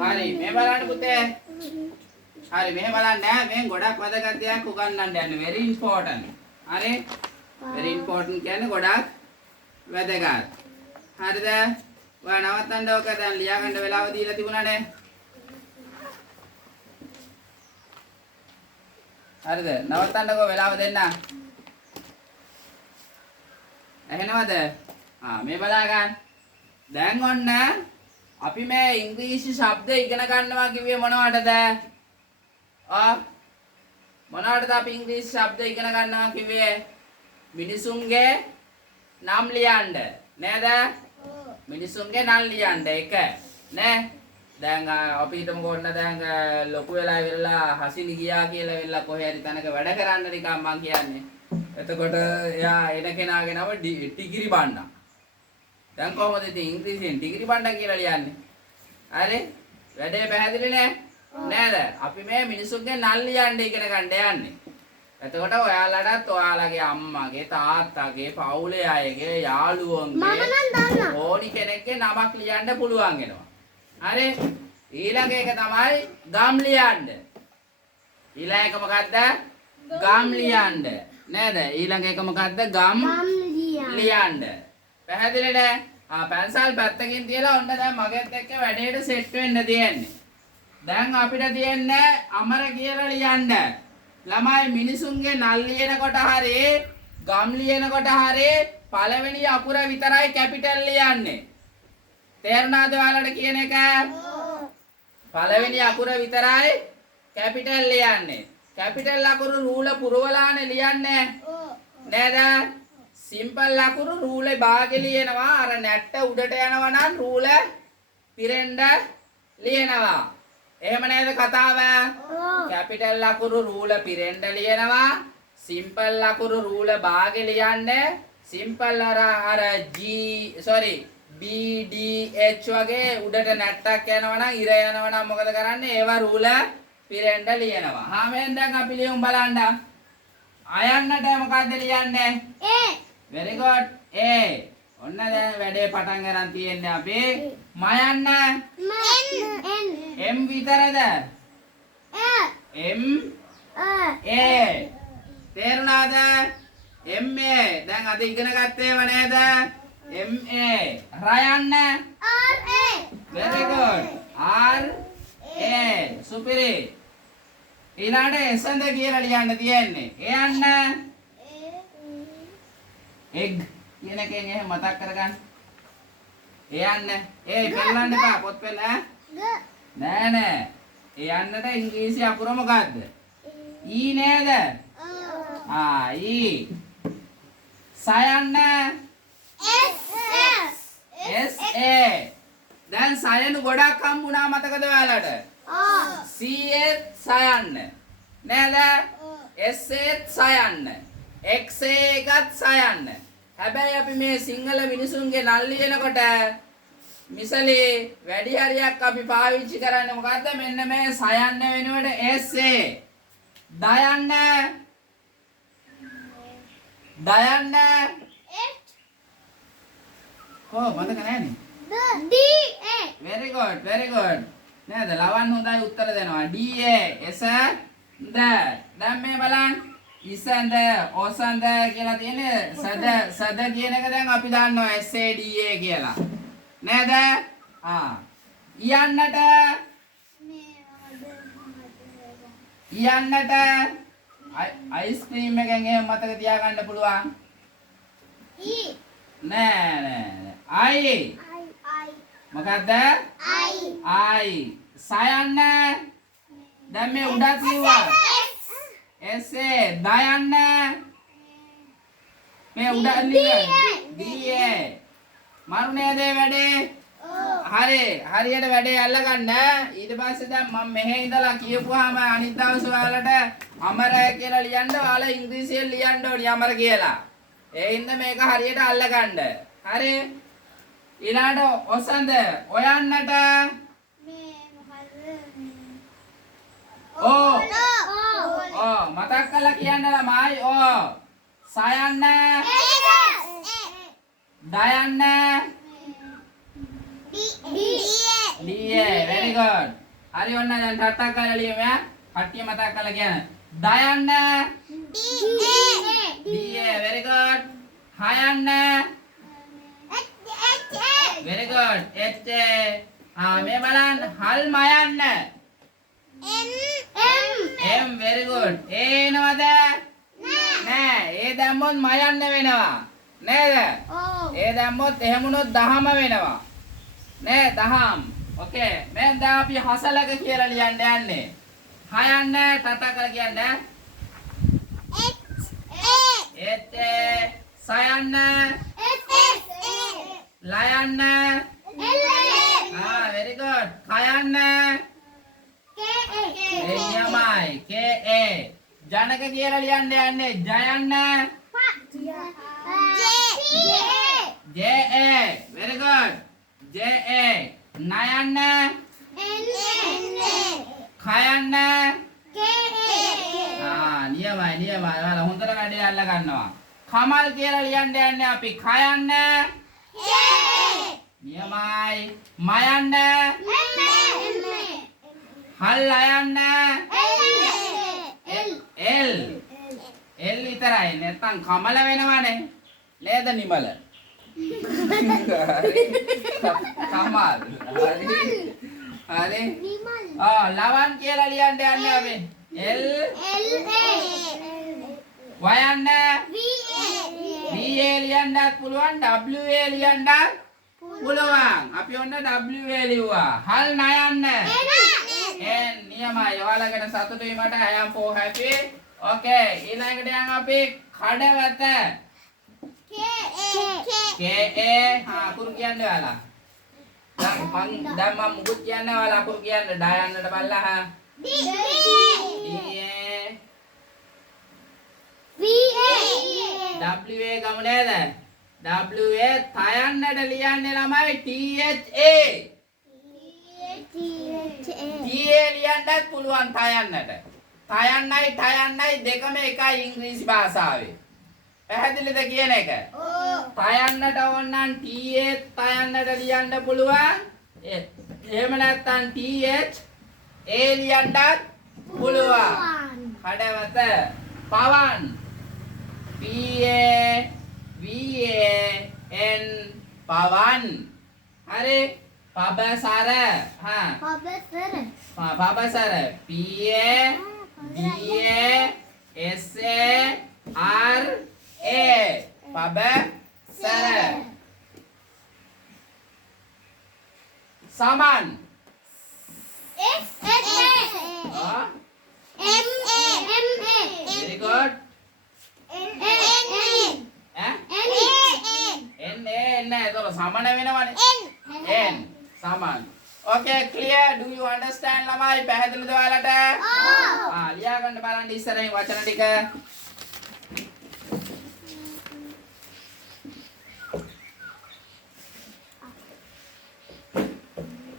හරි මේ බලන්න පුතේ. හරි මෙහෙ බලන්න මේ ගොඩක් වැදගත් දෙයක් උගන්වන්න යන්නේ very important. හරි very important කියන්නේ ගොඩක් වැදගත්. හරිද? ඔයා නවත්තන්න ඕක දැන් ලියා ගන්න වෙලාව දීලා තිබුණානේ. හරිද? නවත්තන්නකෝ වෙලාව දෙන්න. ඇහෙනවද? මේ බලා ගන්න. දැන් ඔන්න අපි මේ ඉංග්‍රීසි ශබ්ද ඉගෙන ගන්නවා කිව්වේ මොනවටද? මොනවටද අපි ඉංග්‍රීසි ශබ්ද ඉගෙන ගන්නවා කිව්වේ? මිනිසුන්ගේ නම් ලියන්න නේද? මිනිසුන්ගේ නම් ලියන්න එක නේ. දැන් අපි හිතමුකෝ ඔන්න දැන් ලොකු වෙලා ඉවරලා හසිනි ගියා කියලා වෙලා කොහේ හරි තැනක වැඩ කරන්න නිකන් මං කියන්නේ. එතකොට එයා එන කෙනාගේ නම ටිකිරි බණ්ඩා. දැන් කොහොමද ඉතින් ඉංග්‍රීසියෙන් ටිකිරි බණ්ඩා කියලා ලියන්නේ? හරි? වැඩේ පැහැදිලි නේද? අපි මේ මිනිසුන්ගේ නම් ලියන්න ඉගෙන ගන්න යන්නේ. එතකොට ඔයාලටත් ඔයාලගේ අම්මගේ තාත්තගේ පවුලේ අයගේ යාළුවන්ගේ ඕනි කෙනෙක්ගේ නමක් ලියන්න පුළුවන් වෙනවා. හරි? ඊළඟ එක තමයි ගම් ලියන්න. ඊළඟ එක මොකද්ද? ගම් ලියන්න. නේද? ඊළඟ එක මොකද්ද? ගම් ලියන්න. පැහැදිලිද? පැන්සල් පැත්තකින් තියලා ඔන්න දැන් මගෙත් එක්ක වැඩේට සෙට් වෙන්න තියෙන්නේ. දැන් අපිට තියෙන්නේ අමර කියලා ලියන්න. ළමයි මිනිසුන්ගේ නල් ලියනකොට හරි ගම් ලියනකොට හරි පළවෙනි අකුර විතරයි කැපිටල් ලියන්නේ. තේරුණාද ඔයාලට කියන එක? පළවෙනි අකුර විතරයි කැපිටල් ලියන්නේ. කැපිටල් අකුරු රූල පුරවලානේ ලියන්නේ. නේද? සිම්පල් අකුරු රූලේ භාගෙ ලියනවා. අර නැට්ට උඩට යනවා නම් රූල පිරෙන්න ලියනවා. එහෙම නේද කතාව? කැපිටල් අකුරු රූල පිරෙන්න ලියනවා. සිම්පල් අකුරු රූල භාගෙ ලියන්නේ. සිම්පල් අර B D H වගේ උඩට නැට්ටක් යනවා නම් ඉර යනවා නම් මොකද කරන්නේ? ඒවා රූල පිරෙන්න ලියනවා. මෙහෙන් දැන් අපි ලියමු බලන්න. අයන්නට මොකද්ද ලියන්නේ? A. very good. A. ඔන්න දැන් වැඩේ පටන් ගන්න තියෙන්නේ අපි. මයන්න M විතරද? M A. තේරුණාද? M A. දැන් අද ඉගෙන ගත්තේව නේද? M A. රයන්න R A. very good. R A. සුපිරි. ඊළඟට එසඳ කියලා ලියන්න තියෙන්නේ. එයන්න egg කියන එකෙන් එහෙම මතක් කරගන්න. එයන්න පෙන්නන්න එපා පොත් පෙන්න නෑ. එයන්නට ඉංග්‍රීසි අකුර මොකද්ද? E නේද? E. සයන්න S A. දැන් සයනු ගොඩක් හම්බුණා මතකද ඔයාලට? C සයන්න නේද? S සයන්න. X එකත් සයන්න. හැබැයි අපි මේ සිංහල මිනිසුන්ගේ නල් ලියනකොට මිසලි වැඩි හරියක් අපි පාවිච්චි කරන්නේ මොකද්ද? මෙන්න මේ සයන්න වෙනුවට S A. දයන්න මතක නෑනේ. D A. very good. නේද? ලවන් හොඳයි උත්තර දෙනවා. D A. එසඳ. දැන් මේ බලන්න. ඉසඳ, ඔසඳ කියලා තියෙන්නේ. සද කියන එක දැන් අපි දන්නවා S A D A කියලා. නේද? යන්නට අයිස්ක්‍රීම් එකෙන් එහෙම මතක තියාගන්න පුළුවන්. නෑ. I. මොකද්ද? I. සයන්න. දැන් මේ උඩත් ලිව්වා. S A. දයන්න. මේ උඩ ලිව්වා. D A. මරු නේද වැඩේ? හරියට වැඩේ අල්ලගන්න. ඊට පස්සේ දැන් මම මෙහෙ ඉඳලා කියපුවාම අනිත් දවස් වලට අමර කියලා ලියන්න ඔයාලා ඉංග්‍රීසියෙන් ලියන්න ඕනි අමර කියලා. ඒ හින්දා මේක හරියට අල්ලගන්න. හරි? ඊළඟට ඔසඳ ඔයන්නට මතක් කරලා කියන්න ළමයි. සයන්න දයන්න DA very good හරි ඔන්න දැන් ටට්ටක් කරලා ලියමු යා කට්ටිය මතක් කරලා කියන්න දයන්න DA very good හයන්න very good මේ බලන්න හල් මයන්න M very good එනවද නෑ ඒ දැම්මොත් මයන්න වෙනවා නේද ඒ දැම්මොත් එහෙම වුණොත් දහම වෙනවා නේ දහම් ඕකේ මම දැන් අපි හසලක කියලා ලියන්න යන්නේ හයන්න ටට කරලා කියන්න සයන්න ලයන්න very good කයන්න නියමයි KA ජනක කියලා ලියන්න යන්නේ ජයන්න JA very good JA නයන්න කයන්න නියමයි ඔයාලා හොඳට වැඩේ අල්ල ගන්නවා කමල් කියලා ලියන්න යන්නේ අපි කයන්න නියමයි මයන්න හල් අයන්න L විතරයි නැත්තම් කමල වෙනවනේ නේද නිමල කමල් හරි ලවන් කියලා ලියන්න යන්නේ අපි L වයන්න VA ලියන්නත් පුළුවන් WA ලියන්නත් පුළුවන් අපි ඔන්න WA ලිව්වා හල් නයන්න N නියමයි ඔයාලකට සතුටුයි මට I am for happy okay ඊළඟට යන් අපි කඩවත KA අකුරු කියන්නේ ඔයාලා දැන් මම මුකුත් කියන්නේ ඔයාලා අකුරු කියන්න ඩයන්නට බලලා WA ගමු නේද WA තයන්නට ලියන්නේ ළමයි TA ලියන්නත් පුළුවන් තයන්නට තයන්නයි දෙකම එකයි ඉංග්‍රීසි භාෂාවේ පැහැදිලිද කියන එක තයන්නට ඕන නම් TA තයන්නට ලියන්න පුළුවන් එහෙම නැත්නම් TH A ලියන්නත් පුළුවන් කඩවත පවන් PAVAN පවන් හරි පබසර පබසර PABASARA පබසර සමන් very good N එතකොට සමන වෙනවනේ N Saman okay clear do you understand ළමයි පැහැදිලිද ඔයාලට ලියා ගන්න බලන්න ඉස්සරහින් වචන ටික